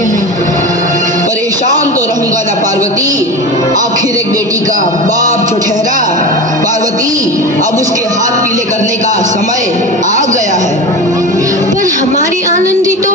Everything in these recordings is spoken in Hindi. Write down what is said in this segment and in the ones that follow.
रहते हैं। परेशान तो रहूंगा ना पार्वती, आखिर एक बेटी का बाप जो ठहरा। पार्वती, अब उसके हाथ पीले करने का समय आ गया है। पर हमारी आनंदी तो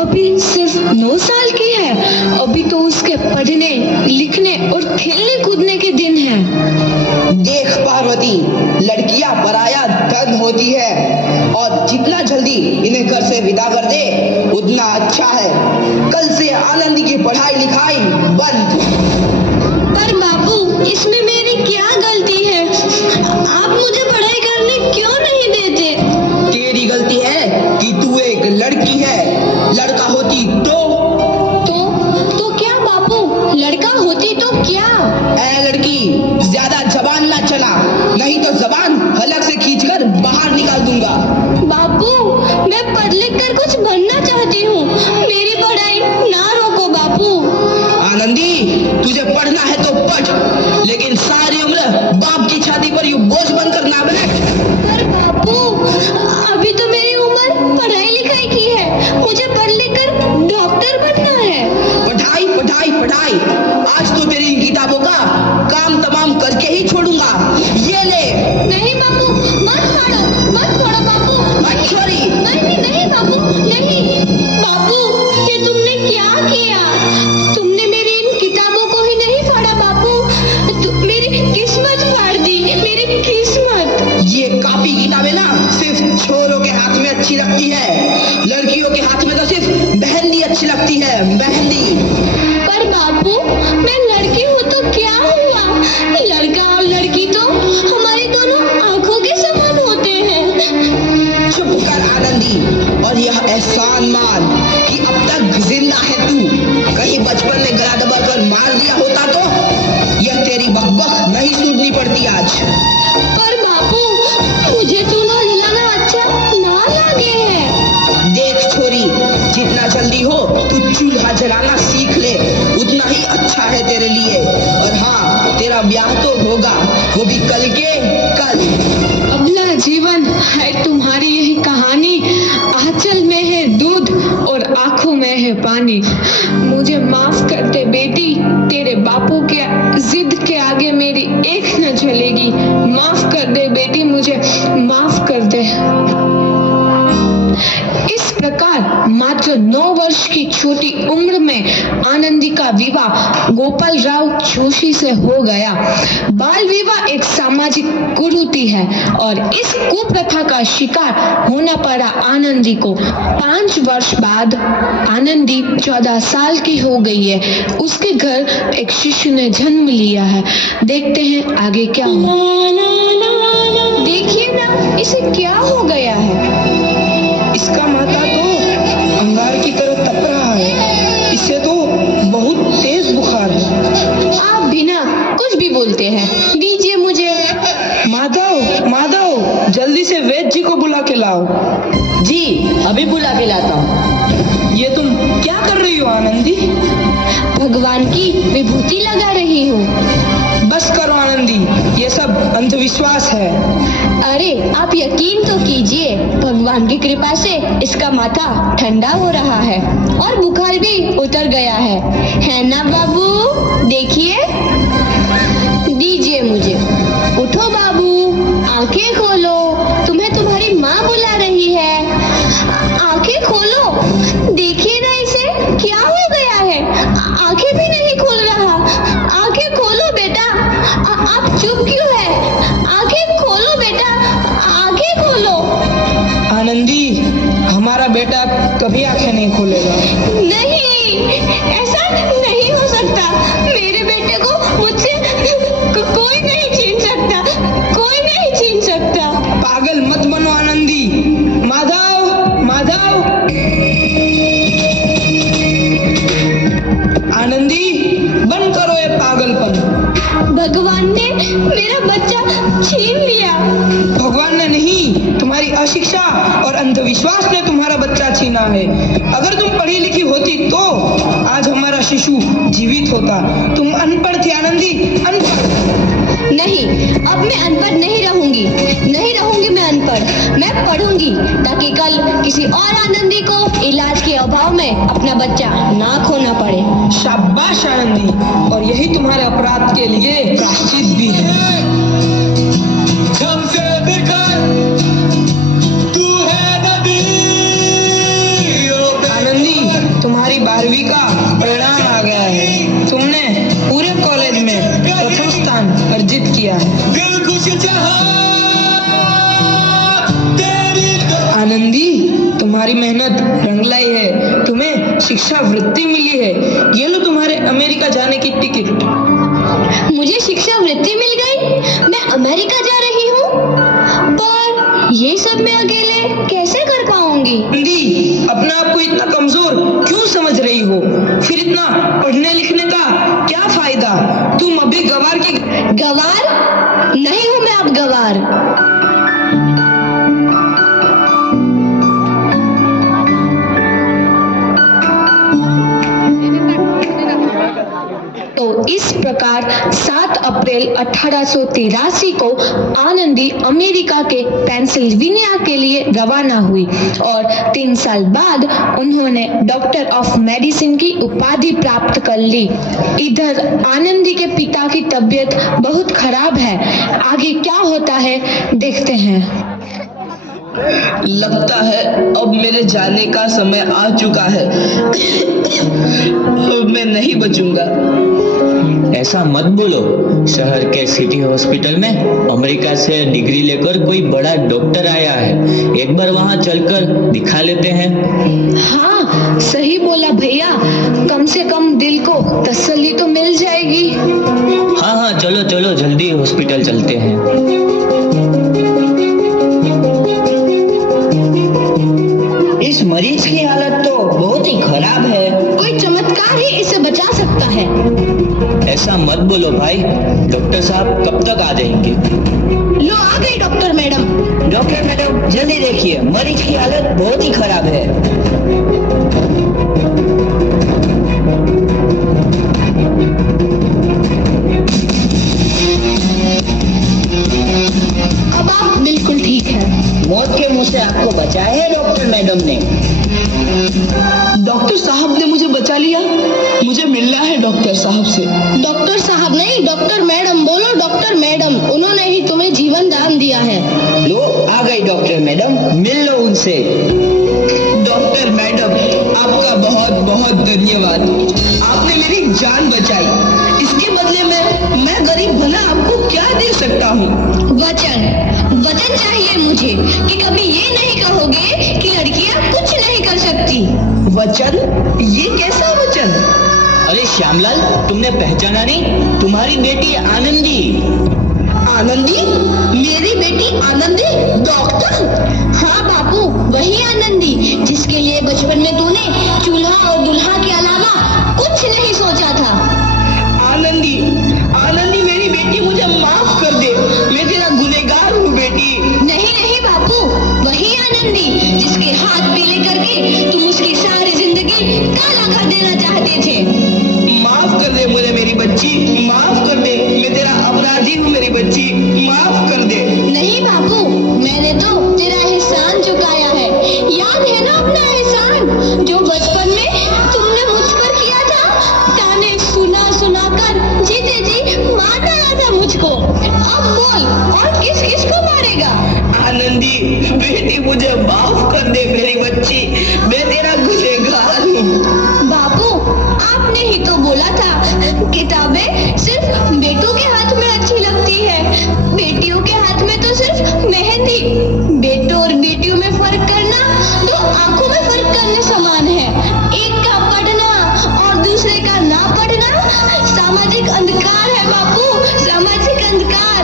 अभी सिर्फ 9 साल की है। अभी तो उसके पढ़ने लिखने और खेलने कूदने के दिन हैं। देख पार्वती, लड़कियां पराया धन होती है और जितना जल्दी इन्हें घर से विदा कर दे उतना अच्छा है। कल से आनंदी की पढ़ाई लिखाई बंद। पर बाबू, इसमें मेरी क्या गलती है? आप मुझे पढ़ाई करने क्यों नहीं देते? तेरी गलती है कि तू एक लड़की है। लड़का होती तो क्या बापू? लड़का होती तो क्या? ऐ लड़की, ज्यादा जबान ना चला, नहीं तो जबान हलक से खींचकर बाहर निकाल दूंगा। बापू, मैं पढ़ लिख कर कुछ बनना चाहती हूँ। मेरी पढ़ाई ना रोको बापू। आनंदी, तुझे पढ़ना है तो पढ़, लेकिन सारी उम्र बाप की छाती पर यूं बोझ बनकर ना बैठ। पर बापू, अभी तो मेरी उम्र पढ़ाई लिखाई की है। मुझे पढ़ लिख कर डॉक्टर बनना है। पढ़ाई पढ़ाई पढ़ाई, आज तो तेरी किताबों का काम तमाम करके ही छोड़ूंगा। ये ले। नहीं बापू, मत छोड़ो बापू। छोरी। नहीं बापू, नहीं। बापू, ये तुमने क्या किया? तुमने मेरी इन किताबों को ही नहीं फाड़ा बापू, मेरी किस्मत फाड़ दी, मेरी किस्मत। ये कॉपी किताबें ना सिर्फ छोरों के हाथ में अच्छी लगती है, लड़कियों के हाथ में तो सिर्फ मेहंदी अच्छी लगती है, मेहंदी। पर बापू, मैं लड़की हूँ तो क्या हुआ? लड़का और लड़की तो हमारी दोनों आंखों के समान होते हैं। चुप कर आनंदी, और यह एहसान मान कि अब तक जिंदा है तू। कहीं बचपन में गला दबाकर मार दिया होता तो यह तेरी बकबक नहीं सुननी पड़ती आज। पर बापू, मुझे चूल्हा जलाना अच्छा ना लगे है। देख छोरी, जितना जल्दी हो तू चूल्हा जलाना सीख ले, उतना ही अच्छा है तेरे लिए। और हाँ, तेरा ब्याह तो होगा, वो भी कल के कल। अगला जीवन है तुम्हारी यही कहानी। आंचल में है दूध और आंखों में है पानी। मुझे माफ कर दे बेटी, तेरे बापू के जिद के आगे मेरी एक न चलेगी। माफ कर दे बेटी, मुझे माफ कर दे। इस प्रकार मात्र 9 वर्ष की छोटी उम्र में आनंदी का विवाह गोपाल राव जोशी से हो गया। बाल विवाह एक सामाजिक कुरीति है और इस कुप्रथा का शिकार होना पड़ा आनंदी को। 5 वर्ष बाद आनंदी 14 साल की हो गई है। उसके घर एक शिशु ने जन्म लिया है। देखते हैं आगे क्या हुआ। देखिए ना, इसे क्या हो गया है? इसका माथा तो अंगार की तरह तप रहा है। इसे तो बहुत तेज बुखार है। आप बिना कुछ भी बोलते हैं, दीजिए मुझे। माधव, जल्दी से वैद्य जी को बुला के लाओ। जी, अभी बुला के लाता हूँ। ये तुम क्या कर रही हो आनंदी? भगवान की विभूति लगा रही हूँ। बस करो आनंदी, ये सब अंधविश्वास है। अरे आप यकीन तो कीजिए, भगवान की कृपा से इसका माथा ठंडा हो रहा है और बुखार भी उतर गया है ना बाबू? देखिए, दीजिए मुझे। उठो बाबू, आंखें खोलो, तुम्हें तुम्हारी माँ बुला रही है। आंखें खोलो, देखिए ना इसे क्या हो गया है। आंखें भी नहीं खोल रहा। आंखें खोलो बेटा। आप चुप क्यों है? आंखें खोलो बेटा, आंखें खोलो। आनंदी, हमारा बेटा कभी आंखें नहीं खोलेगा। नहीं, ऐसा नहीं हो सकता। मेरे बेटे को मुझसे कोई नहीं छीन सकता, कोई नहीं छीन सकता। पागल मत बनो आनंदी। माधव, आनंदी, बंद करो ये पागलपन। भगवान ने मेरा बच्चा छीन लिया। भगवान ने नहीं, तुम्हारी अशिक्षा और अंधविश्वास ने तुम्हारा बच्चा छीना है। अगर तुम पढ़ी लिखी होती तो आज हमारा शिशु जीवित होता। तुम अनपढ़ थी आनंदी, अनपढ़। नहीं, अब मैं अनपढ़ नहीं रहूंगी मैं अनपढ़। मैं पढ़ूंगी ताकि कल किसी और आनंदी को इलाज के अभाव में अपना बच्चा ना खोना पड़े। शाबाश आनंदी, और यही तुम्हारे अपराध के लिए प्रायश्चित भी है। आनंदी, तुम्हारी 12वीं का परिणाम आ गया है। तुमने पूरे कॉलेज में प्रथम स्थान अर्जित किया है। आनंदी, तुम्हारी मेहनत रंग लाई है। तुम्हें शिक्षा वृत्ति मिली है। ये लो तुम्हारे अमेरिका जाने की टिकट। मुझे शिक्षा वृत्ति मिल गई, मैं अमेरिका जा रही हूँ। पर ये सब मैं अकेले कैसे कर पाऊंगी? आनंदी, अपने आप को इतना कमजोर क्यों समझ रही हो? फिर इतना पढ़ने लिखने का क्या फायदा? तुम अभी गवार की गवार नहीं हूँ मैं अब गवार। तो इस प्रकार 7 अप्रैल 1883 को आनंदी अमेरिका के पेंसिल्वेनिया के लिए रवाना हुई और 3 साल बाद उन्होंने डॉक्टर ऑफ मेडिसिन की उपाधि प्राप्त कर ली। इधर आनंदी के पिता की तबीयत बहुत खराब है। आगे क्या होता है देखते हैं। लगता है अब मेरे जाने का समय आ चुका है। मैं नहीं बचूंगा। ऐसा मत बोलो। शहर के सिटी हॉस्पिटल में अमेरिका से डिग्री लेकर कोई बड़ा डॉक्टर आया है। एक बार वहां चलकर दिखा लेते हैं। हाँ, सही बोला भैया। कम से कम दिल को तसल्ली तो मिल जाएगी। हाँ हाँ, चलो चलो जल्दी हॉस्पिटल चलते हैं। इस मरीज की हालत तो बहुत ही खराब है। कोई चमत्कार ही इसे बचा सकता है। ऐसा मत बोलो भाई। डॉक्टर साहब कब तक आ जाएंगे? लो आ गई डॉक्टर मैडम। डॉक्टर मैडम जल्दी देखिए, मरीज की हालत बहुत ही खराब है। अब आप बिल्कुल ठीक है। मौत के मुंह से आपको बचाया है डॉक्टर मैडम ने। डॉक्टर साहब ने मुझे बचा लिया। मुझे मिलना है डॉक्टर साहब से। डॉक्टर साहब नहीं, डॉक्टर मैडम बोलो। डॉक्टर मैडम, उन्होंने ही तुम्हें जीवन दान दिया है। लो आ गई डॉक्टर मैडम, मिल लो उनसे। डॉक्टर मैडम, आपका बहुत बहुत धन्यवाद। आपने मेरी जान बचाई। इसके बदले में मैं गरीब भला आपको क्या दे सकता हूँ? वचन चाहिए मुझे कि कभी ये नहीं कहोगे कि लड़कियां कुछ नहीं कर सकती। वचन? ये कैसा वचन? अरे श्यामलाल, तुमने पहचाना नहीं? तुम्हारी बेटी आनंदी। आनंदी? मेरी बेटी आनंदी? डॉक्टर? हाँ बापू, वही आनंदी जिसके लिए बचपन में तूने चूल्हा और दुल्हा के अलावा कुछ नहीं सोचा था। आनंदी, आनंदी मेरी बेटी, मुझे माफ कर दे। मैं तेरा गुनहगार हूँ बेटी। नहीं नहीं बापू, वही आनंदी जिसके हाथ पीले करके तुम उसकी सारी जिंदगी काला कर देना चाहते थे। माफ कर दे मुझे मेरी बच्ची, माफ कर दे। मैं तेरा अपराधी हूँ मेरी बच्ची, माफ कर दे। नहीं बापू, मैंने तो तेरा एहसान चुकाया है। याद है ना अपना एहसान जो बचपन में तुमने मुझ पर किया था? ताने सुना सुना कर जीते जी मार डाला था मुझको। अब बोल, और किस किस को मारेगा? आनंदी बेटी, मुझे माफ कर दे मेरी बच्ची। मैं तेरा गुनहगार हूँ। बापू, आपने ही तो बोला था किताबें सिर्फ बेटों के हाथ में अच्छी लगती है, बेटियों के हाथ में तो सिर्फ मेहंदी। बेटों और बेटियों में फर्क करना तो आंखों में फर्क करने समान है। एक का पढ़ना और दूसरे का ना पढ़ना सामाजिक अंधकार है बापू, सामाजिक अंधकार।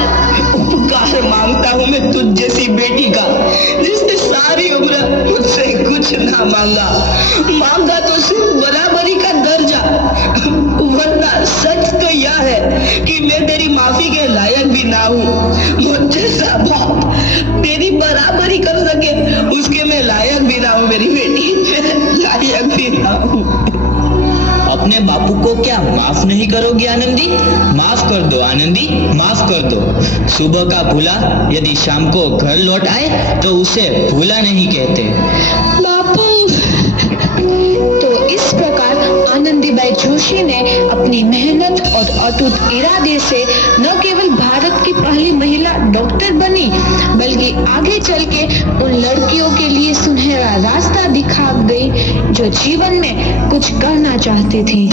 उपकार मांगता हूँ मैं तुझ जैसी बेटी का, जिसने सारी उम्र मुझसे कुछ ना मांगा तो सिर्फ बराबरी का दर्जा। वरना सच तो यह है कि मैं तेरी माफी के लायक भी ना हूँ। मुझ जैसा बाप तेरी बराबरी कर सके उसके मैं लायक भी ना हूँ मेरी बेटी, लायक भी ना हूँ। अब अपने बापू को क्या माफ नहीं करोगी आनंदी? माफ कर दो आनंदी, माफ कर दो। सुबह का भूला यदि शाम को घर लौट आए तो उसे भूला नहीं कहते। बापू। तो इस प्रकार आनंदीबाई जोशी ने अपनी मेहनत और अटूट इरादे से न केवल भारत की पहली महिला डॉक्टर बनी, बल्कि आगे चल के उन लड़कियों के लिए सुनहरा रास्ता दिखा गई जो जीवन में कुछ करना चाहती थी।